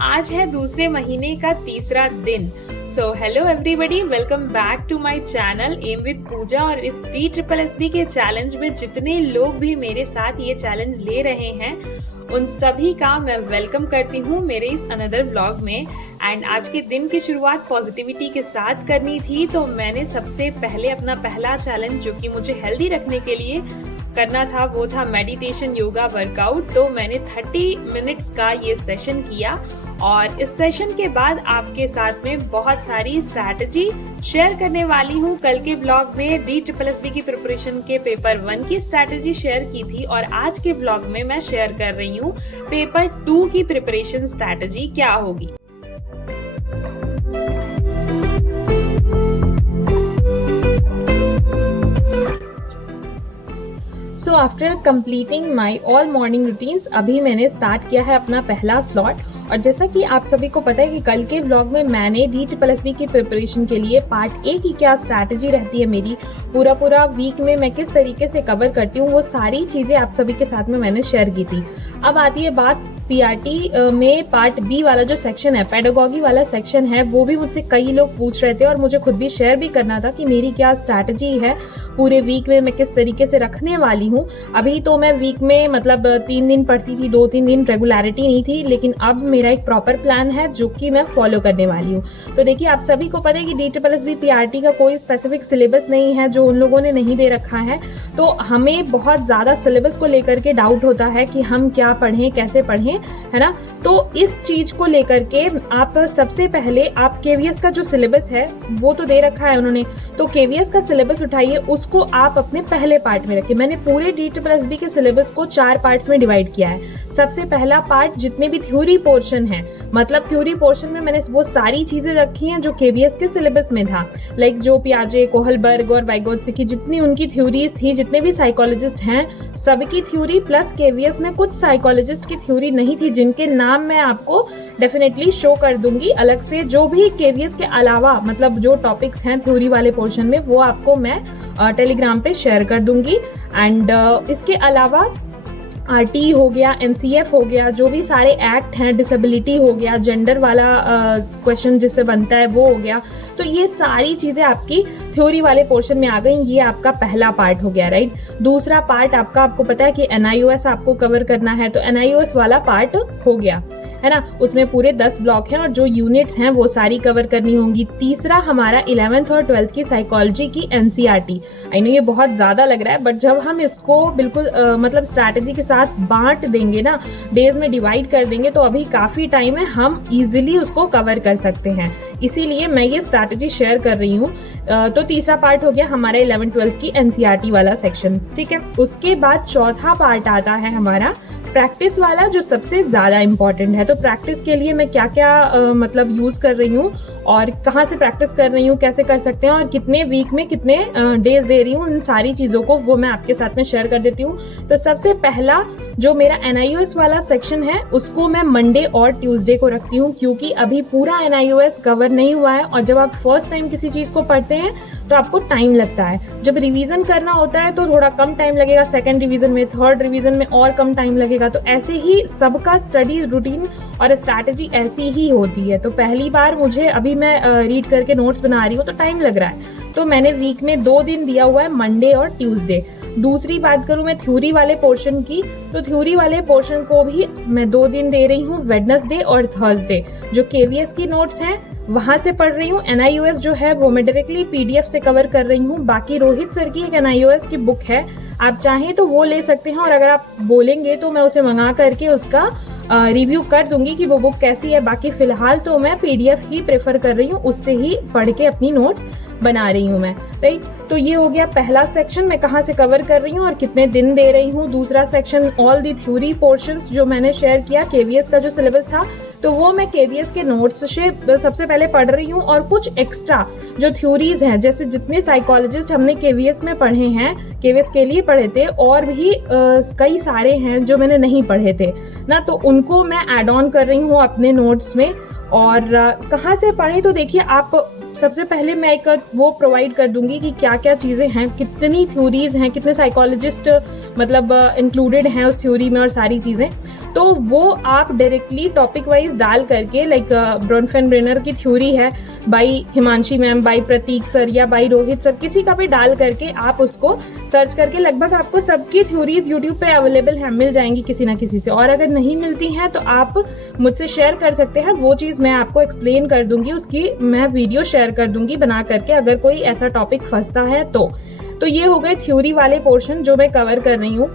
आज है दूसरे महीने का तीसरा दिन। So hello everybody, welcome back to my channel M with Pooja. और इस DSSB के चैलेंज में जितने लोग भी मेरे साथ ये चैलेंज ले रहे हैं उन सभी का मैं वेलकम करती हूँ मेरे इस अनदर व्लॉग में। एंड आज के दिन की शुरुआत पॉजिटिविटी के साथ करनी थी, तो मैंने सबसे पहले अपना पहला चैलेंज जो कि मुझे हेल्दी रखने के लिए करना था वो था मेडिटेशन योगा वर्कआउट। तो मैंने 30 मिनट्स का ये सेशन किया और इस सेशन के बाद आपके साथ में बहुत सारी स्ट्रैटेजी शेयर करने वाली हूँ। कल के ब्लॉग में DSSB की प्रिपरेशन के पेपर 1 की स्ट्रैटेजी शेयर की थी और आज के ब्लॉग में मैं शेयर कर रही हूँ पेपर 2 की प्रिपरेशन स्ट्रैटेजी क्या होगी। So after completing my all morning routines अभी मैंने स्टार्ट किया है अपना पहला स्लॉट। और जैसा कि आप सभी को पता है कि कल के व्लॉग में मैंने DSSB की प्रिपरेशन के लिए पार्ट ए की क्या स्ट्रैटेजी रहती है मेरी, पूरा वीक में मैं किस तरीके से कवर करती हूँ, वो सारी चीज़ें आप सभी के साथ में मैंने शेयर की थी। अब आती है बात PRT में पार्ट बी वाला जो सेक्शन है, पेडागॉजी वाला सेक्शन है, वो भी मुझसे कई लोग पूछ रहे थे और मुझे खुद भी शेयर भी करना था कि मेरी क्या स्ट्रैटेजी है पूरे वीक में, मैं किस तरीके से रखने वाली हूँ। अभी तो मैं वीक में मतलब 3 दिन पढ़ती थी, 2-3 दिन रेगुलरिटी नहीं थी, लेकिन अब मेरा एक प्रॉपर प्लान है जो कि मैं फॉलो करने वाली हूँ। तो देखिए, आप सभी को पता है कि DSSB PRT का कोई स्पेसिफिक सिलेबस नहीं है जो उन लोगों ने नहीं दे रखा है। तो हमें बहुत ज़्यादा सिलेबस को लेकर के डाउट होता है कि हम क्या पढ़ें, कैसे पढ़ें, है ना। तो इस चीज़ को लेकर के आप सबसे पहले आप KVS का जो सिलेबस है वो तो दे रखा है उन्होंने, तो KVS का सिलेबस उठाइए, उसको आप अपने पहले पार्ट में रखिए। मैंने पूरे DSSB के सिलेबस को 4 पार्ट्स में डिवाइड किया है। सबसे पहला पार्ट जितने भी थ्योरी पोर्शन है, मतलब थ्योरी पोर्शन में मैंने वो सारी चीजें रखी हैं जो KVS के सिलेबस में था, लाइक जो पियाजे, कोहलबर्ग और वाइगोत्स्की की जितनी उनकी थ्योरीज थी, जितने भी साइकोलॉजिस्ट हैं सबकी थ्योरी, प्लस KVS में कुछ साइकोलॉजिस्ट की थ्योरी नहीं थी जिनके नाम मैं आपको डेफिनेटली शो कर दूंगी अलग से। जो भी KVS के अलावा मतलब जो टॉपिक्स हैं थ्योरी वाले पोर्शन में वो आपको मैं टेलीग्राम पे शेयर कर दूंगी। एंड इसके अलावा RT हो गया, NCF हो गया, जो भी सारे एक्ट हैं, डिसेबिलिटी हो गया, जेंडर वाला क्वेश्चन जिससे बनता है वो हो गया। तो ये सारी चीज़ें आपकी थ्योरी वाले पोर्शन में आ गई। ये आपका पहला पार्ट हो गया, राइट। दूसरा पार्ट आपको पता है कि NIOS आपको कवर करना है, तो NIOS वाला पार्ट हो गया, है ना। उसमें पूरे 10 ब्लॉक हैं और जो यूनिट्स हैं वो सारी कवर करनी होंगी। तीसरा हमारा 11th और 12th की साइकोलॉजी की NCERT। आई नो ये बहुत ज़्यादा लग रहा है, बट जब हम इसको बिल्कुल मतलब स्ट्रैटेजी के साथ बांट देंगे ना, डेज में डिवाइड कर देंगे, तो अभी काफ़ी टाइम है, हम ईजिली उसको कवर कर सकते हैं। इसीलिए मैं ये स्ट्रैटेजी शेयर कर रही हूँ। तो तीसरा पार्ट हो गया हमारा 11th-12th की NCERT वाला सेक्शन, ठीक है। उसके बाद चौथा पार्ट आता है हमारा प्रैक्टिस वाला, जो सबसे ज़्यादा इम्पॉर्टेंट है। तो प्रैक्टिस के लिए मैं क्या क्या मतलब यूज़ कर रही हूँ और कहाँ से प्रैक्टिस कर रही हूँ, कैसे कर सकते हैं और कितने वीक में कितने डेज दे रही हूँ, इन सारी चीज़ों को वो मैं आपके साथ में शेयर कर देती हूँ। तो सबसे पहला जो मेरा NIOS वाला सेक्शन है उसको मैं मंडे और ट्यूसडे को रखती हूँ, क्योंकि अभी पूरा NIOS कवर नहीं हुआ है। और जब आप फर्स्ट टाइम किसी चीज़ को पढ़ते हैं तो आपको टाइम लगता है, जब रिवीजन करना होता है तो थोड़ा कम टाइम लगेगा, सेकंड रिवीजन में, थर्ड रिवीजन में और कम टाइम लगेगा। तो ऐसे ही सबका स्टडी रूटीन और स्ट्रैटेजी ऐसी ही होती है। तो पहली बार मुझे अभी मैं रीड करके नोट्स बना रही हूँ तो टाइम लग रहा है, तो मैंने वीक में 2 दिन दिया हुआ है, मंडे और ट्यूसडे। दूसरी बात करूँ मैं थ्योरी वाले पोर्शन की, तो थ्योरी वाले पोर्शन को भी मैं 2 दिन दे रही हूँ, वेडनेसडे और थर्सडे। जो KVS की नोट्स हैं वहाँ से पढ़ रही हूँ। NIOS जो है वो मैं डायरेक्टली PDF से कवर कर रही हूँ। बाकी रोहित सर की एक NIOS की बुक है, आप चाहें तो वो ले सकते हैं, और अगर आप बोलेंगे तो मैं उसे मंगा करके उसका रिव्यू कर दूंगी कि वो बुक कैसी है। बाकी फिलहाल तो मैं PDF ही प्रेफर कर रही हूँ, उससे ही पढ़ के अपनी नोट्स बना रही हूँ मैं, राइट। तो ये हो गया पहला सेक्शन, मैं कहाँ से कवर कर रही हूँ और कितने दिन दे रही हूँ। दूसरा section all the theory portions जो मैंने शेयर किया, KVS का जो सिलेबस था तो वो मैं KVS के नोट्स से सबसे पहले पढ़ रही हूँ, और कुछ एक्स्ट्रा जो थ्योरीज हैं, जैसे जितने साइकोलॉजिस्ट हमने KVS में पढ़े हैं, KVS के लिए पढ़े थे, और भी कई सारे हैं जो मैंने नहीं पढ़े थे ना, तो उनको मैं ऐड ऑन कर रही हूँ अपने नोट्स में। और कहाँ से पढ़ें, तो देखिए आप सबसे पहले मैं एक वो प्रोवाइड कर दूंगी कि क्या क्या चीज़ें हैं, कितनी थ्योरीज हैं, कितने साइकोलॉजिस्ट मतलब इंक्लूडेड हैं उस थ्योरी में और सारी चीज़ें। तो वो आप डायरेक्टली टॉपिक वाइज डाल करके, लाइक ब्रोनफेन-ब्रेनर की थ्योरी है by Himanshi ma'am, by Prateek sir या बाई रोहित सर, किसी का भी डाल करके आप उसको सर्च करके, लगभग आपको सबकी थ्योरीज यूट्यूब पे अवेलेबल है, मिल जाएंगी किसी ना किसी से। और अगर नहीं मिलती हैं तो आप मुझसे शेयर कर सकते हैं, वो चीज़ मैं आपको एक्सप्लेन कर दूंगी, उसकी मैं वीडियो शेयर कर दूंगी बना करके, अगर कोई ऐसा टॉपिक फंसता है तो ये हो गए थ्योरी वाले पोर्शन जो मैं कवर कर रही हूँ।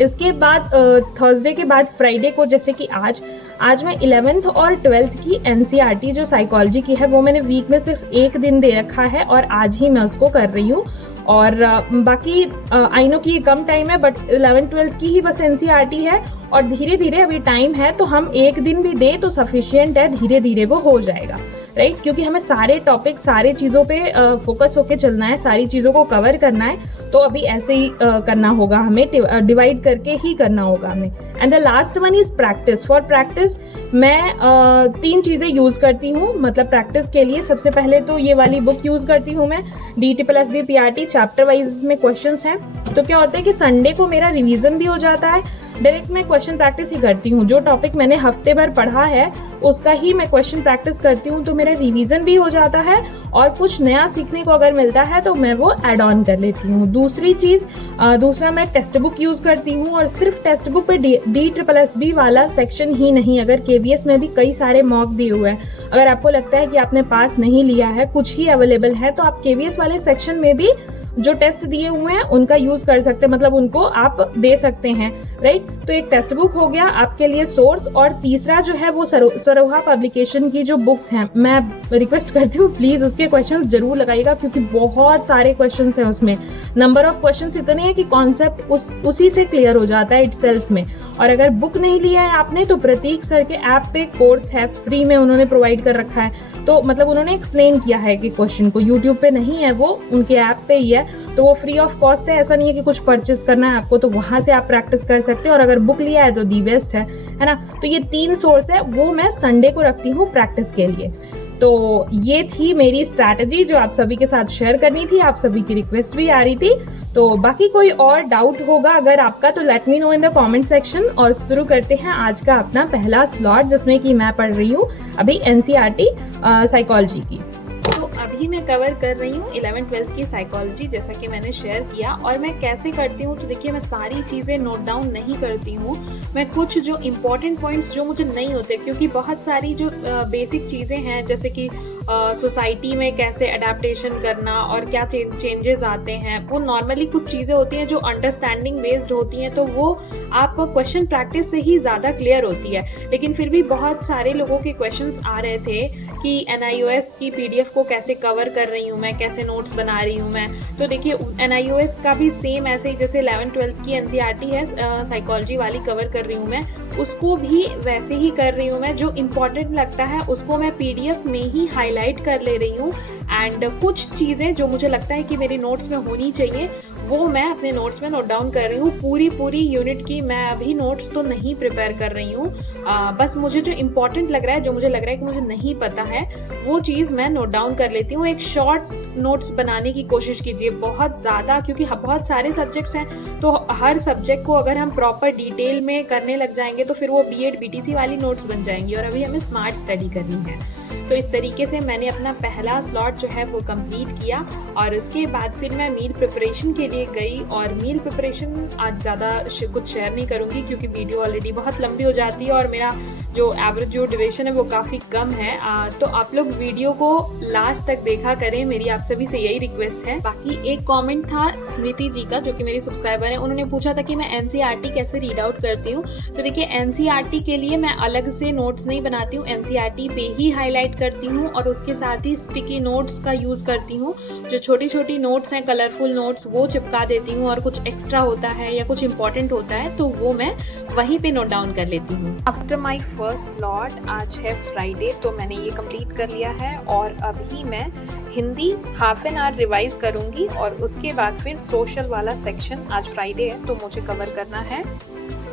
इसके बाद थर्सडे के बाद फ्राइडे को, जैसे कि आज मैं 11th और 12th की NCERT जो साइकोलॉजी की है वो मैंने वीक में सिर्फ एक दिन दे रखा है और आज ही मैं उसको कर रही हूँ। और बाकी आई नो कि ये कम टाइम है, बट 11th-12th की ही बस NCERT है और धीरे धीरे अभी टाइम है, तो हम एक दिन भी दे तो सफिशियंट है, धीरे धीरे वो हो जाएगा, राइट? क्योंकि हमें सारे टॉपिक, सारे चीज़ों पे फोकस होके चलना है, सारी चीज़ों को कवर करना है, तो अभी ऐसे ही करना होगा हमें, डिवाइड करके ही करना होगा हमें। And the last one is practice. For practice मैं 3 चीज़ें यूज़ करती हूँ, मतलब प्रैक्टिस के लिए। सबसे पहले तो ये वाली बुक यूज़ करती हूँ मैं, DT+B PRT, चैप्टर वाइज में क्वेश्चंस हैं, तो क्या होता है कि संडे को मेरा रिवीजन भी हो जाता है, डायरेक्ट मैं क्वेश्चन प्रैक्टिस ही करती हूँ, जो टॉपिक मैंने हफ्ते भर पढ़ा है उसका ही मैं क्वेश्चन प्रैक्टिस करती हूँ, तो मेरा रिवीजन भी हो जाता है और कुछ नया सीखने को अगर मिलता है तो मैं वो ऐड ऑन कर लेती हूँ। दूसरा मैं टेक्स्ट बुक यूज़ करती हूँ, और सिर्फ टेक्स्ट बुक पे DTSSB वाला सेक्शन ही नहीं, अगर KVS में भी कई सारे मॉक दिए हुए हैं, अगर आपको लगता है कि आपने पास नहीं लिया है, कुछ ही अवेलेबल है, तो आप KVS वाले सेक्शन में भी जो टेस्ट दिए हुए हैं उनका यूज कर सकते हैं, मतलब उनको आप दे सकते हैं, राइट? तो एक टेक्स्ट बुक हो गया आपके लिए सोर्स, और तीसरा जो है वो सरोहा पब्लिकेशन की जो बुक्स हैं, मैं रिक्वेस्ट करती हूँ प्लीज उसके क्वेश्चंस जरूर लगाइएगा, क्योंकि बहुत सारे क्वेश्चंस हैं उसमें, नंबर ऑफ क्वेश्चंस इतने हैं कि कॉन्सेप्ट उसी से क्लियर हो जाता है इटसेल्फ में। और अगर बुक नहीं लिया है आपने तो प्रतीक सर के ऐप पे कोर्स है, फ्री में उन्होंने प्रोवाइड कर रखा है, तो मतलब उन्होंने एक्सप्लेन किया है कि क्वेश्चन को, यूट्यूब पे नहीं है, वो उनके ऐप पे ही है, तो वो फ्री ऑफ कॉस्ट है, ऐसा नहीं है कि कुछ परचेस करना है आपको, तो वहां से आप प्रैक्टिस कर सकते हैं। और अगर बुक लिया है तो दी बेस्ट है ना? तो ये 3 सोर्स है, वो मैं संडे को रखती हूँ प्रैक्टिस के लिए। तो ये थी मेरी स्ट्रैटेजी जो आप सभी के साथ शेयर करनी थी, आप सभी की रिक्वेस्ट भी आ रही थी। तो बाकी कोई और डाउट होगा अगर आपका तो let me know in the comment section, और शुरू करते हैं आज का अपना पहला स्लॉट, जिसमें कि मैं पढ़ रही हूँ अभी NCERT साइकोलॉजी की। तो अभी मैं कवर कर रही हूँ 11th-12th की साइकोलॉजी, जैसा कि मैंने शेयर किया। और मैं कैसे करती हूँ तो देखिए, मैं सारी चीज़ें नोट डाउन नहीं करती हूँ, मैं कुछ जो इम्पोर्टेंट पॉइंट्स जो मुझे नहीं होते, क्योंकि बहुत सारी जो बेसिक चीज़ें हैं, जैसे कि सोसाइटी में कैसे अडेप्टेशन करना और क्या चेंजेस आते हैं, वो नॉर्मली कुछ चीज़ें होती हैं जो अंडरस्टैंडिंग बेस्ड होती हैं, तो वो आप क्वेश्चन प्रैक्टिस से ही ज़्यादा क्लियर होती है। लेकिन फिर भी बहुत सारे लोगों के क्वेश्चंस आ रहे थे कि NIOS की PDF को कैसे कवर कर रही हूँ मैं, कैसे नोट्स बना रही हूँ मैं। तो देखिए, NIOS का भी सेम ऐसे ही जैसे 11th-12th की NCERT है साइकोलॉजी वाली कवर कर रही हूँ मैं, उसको भी वैसे ही कर रही हूँ मैं। जो इम्पोर्टेंट लगता है उसको मैं PDF में ही हाईलाइट कर ले रही हूँ, एंड कुछ चीज़ें जो मुझे लगता है कि मेरे नोट्स में होनी चाहिए वो मैं अपने नोट्स में नोट डाउन कर रही हूँ। पूरी यूनिट की मैं अभी नोट्स तो नहीं प्रिपेयर कर रही हूँ, बस मुझे जो इम्पोर्टेंट लग रहा है, जो मुझे लग रहा है कि मुझे नहीं पता है, वो चीज़ मैं नोट डाउन कर लेती हूँ। एक शॉर्ट नोट्स बनाने की कोशिश कीजिए, बहुत ज़्यादा, क्योंकि बहुत सारे सब्जेक्ट्स हैं, तो हर सब्जेक्ट को अगर हम प्रॉपर डिटेल में करने लग जाएंगे तो फिर वो BEd BTC वाली नोट्स बन जाएंगी, और अभी हमें स्मार्ट स्टडी करनी है। तो इस तरीके से मैंने अपना पहला स्लॉट जो है वो कंप्लीट किया, और उसके बाद फिर मैं मील प्रिपरेशन के लिए गई। और मील प्रिपरेशन आज ज़्यादा कुछ शेयर नहीं करूँगी, क्योंकि वीडियो ऑलरेडी बहुत लंबी हो जाती है और मेरा जो एवरेज जो ड्यूरेशन है वो काफ़ी कम है। तो आप लोग वीडियो को लास्ट तक देखा करें, मेरी आप सभी से यही रिक्वेस्ट है। बाकी एक कमेंट था स्मृति जी का, जो कि मेरी सब्सक्राइबर है, उन्होंने पूछा था कि मैं NCERT कैसे रीड आउट करती हूँ। तो देखिए, NCERT के लिए मैं अलग से नोट्स नहीं बनाती हूँ, NCERT पे ही हाईलाइट करती हूँ, और उसके साथ ही स्टिकी नोट्स का यूज़ करती हूँ। जो छोटी नोट्स हैं, कलरफुल नोट्स, वो चिपका देती हूँ, और कुछ एक्स्ट्रा होता है या कुछ इंपॉर्टेंट होता है तो वो मैं वहीं पे नोट डाउन कर लेती हूँ। आफ्टर माई फर्स्ट स्लॉट, आज है फ्राइडे, तो मैंने ये कंप्लीट कर लिया है, और अभी मैं Hindi half an hour revise करूँगी, और उसके बाद फिर सोशल वाला सेक्शन, आज फ्राइडे है तो मुझे कवर करना है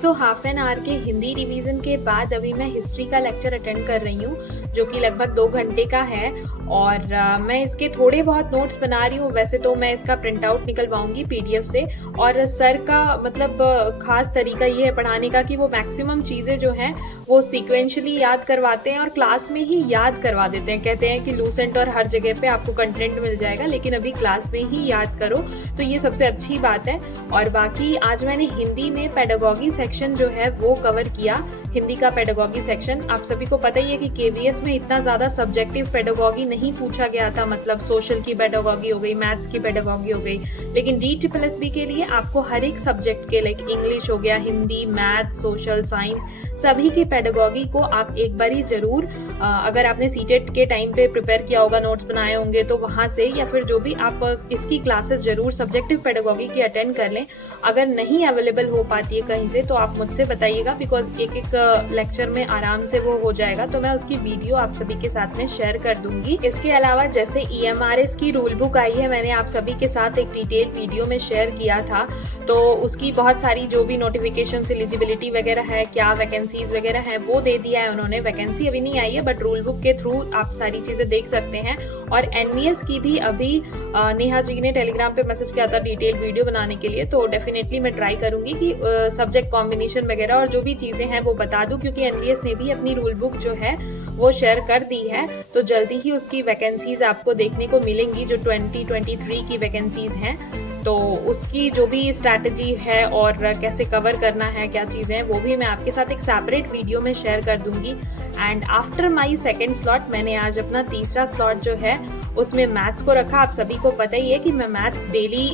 सो हाफ एन आवर के हिंदी रिवीजन के बाद अभी मैं हिस्ट्री का लेक्चर अटेंड कर रही हूँ, जो कि लगभग 2 घंटे का है। और मैं इसके थोड़े बहुत नोट्स बना रही हूँ। वैसे तो मैं इसका प्रिंट आउट निकलवाऊंगी पीडीएफ से। और सर का मतलब खास तरीका ये है पढ़ाने का कि वो मैक्सिमम चीज़ें जो हैं वो सीक्वेंशली याद करवाते हैं और क्लास में ही याद करवा देते हैं। कहते हैं कि लूसेंट और हर जगह पे आपको कंटेंट मिल जाएगा, लेकिन अभी क्लास में ही याद करो, तो ये सबसे अच्छी बात है। और बाकी आज मैंने हिंदी में पेडागॉजी सेक्शन जो है वो कवर किया। हिंदी का पेडागॉजी सेक्शन आप सभी को पता ही है कि केवीएस में इतना ज़्यादा सब्जेक्टिव पेडागॉजी नहीं पूछा गया था, मतलब सोशल की पेडागॉजी हो गई, मैथ्स की पेडागॉजी हो गई। लेकिन DSSB के लिए आपको हर एक सब्जेक्ट के, लाइक इंग्लिश हो गया, हिंदी, मैथ, सोशल, साइंस, सभी की पेडागॉजी को आप एक बार ही जरूर, अगर आपने सीटेट के टाइम पे प्रिपेयर किया होगा, नोट्स बनाए होंगे, तो वहाँ से या फिर जो भी आप इसकी क्लासेस जरूर सब्जेक्टिव पेडागॉजी की अटेंड कर लें। अगर नहीं अवेलेबल हो पाती है कहीं से तो आप मुझसे बताइएगा, बिकॉज एक एक लेक्चर में आराम से वो हो जाएगा, तो मैं उसकी वीडियो आप सभी के साथ में शेयर कर दूंगी। इसके अलावा जैसे EMRS की रूल बुक आई है, मैंने आप सभी के साथ एक डिटेल वीडियो में शेयर किया था, तो उसकी बहुत सारी जो भी नोटिफिकेशन, एलिजिबिलिटी वगैरह है, क्या वैकेंसीज वगैरह है, वो दे दिया है उन्होंने। वैकेंसी अभी नहीं आई है, बट रूल बुक के थ्रू आप सारी चीजें देख सकते हैं। और NVS की भी अभी नेहा जी ने टेलीग्राम पे मैसेज किया था डिटेल वीडियो बनाने के लिए, तो डेफिनेटली मैं ट्राई करूंगी कि सब्जेक्ट कॉम्बिनेशन वगैरह और जो भी चीजें हैं वो बता दूं, क्योंकि NVS ने भी अपनी रूल बुक जो है वो शेयर कर दी है, तो जल्दी ही उसकी वैकेंसीज आपको देखने को मिलेंगी, जो 2023 की वैकेंसीज हैं। तो उसकी जो भी स्ट्रैटेजी है और कैसे कवर करना है, क्या चीज़ें हैं, वो भी मैं आपके साथ एक सेपरेट वीडियो में शेयर कर दूंगी। And after my second slot मैंने आज अपना तीसरा स्लॉट जो है उसमें मैथ्स को रखा। आप सभी को पता ही है कि मैं मैथ्स डेली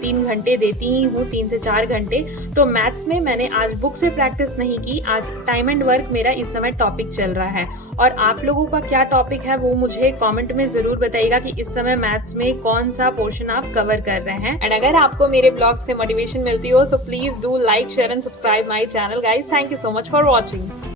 3 घंटे देती ही हूँ, 3 से 4 घंटे। तो मैथ्स में मैंने आज बुक से प्रैक्टिस नहीं की, आज टाइम एंड वर्क मेरा इस समय टॉपिक चल रहा है। और आप लोगों का क्या टॉपिक है वो मुझे कमेंट में जरूर बताइएगा कि इस समय मैथ्स में कौन सा पोर्शन आप कवर कर रहे हैं। एंड अगर आपको मेरे ब्लॉग से मोटिवेशन मिलती हो, so please do like, share and subscribe my channel guys. Thank you so much for watching.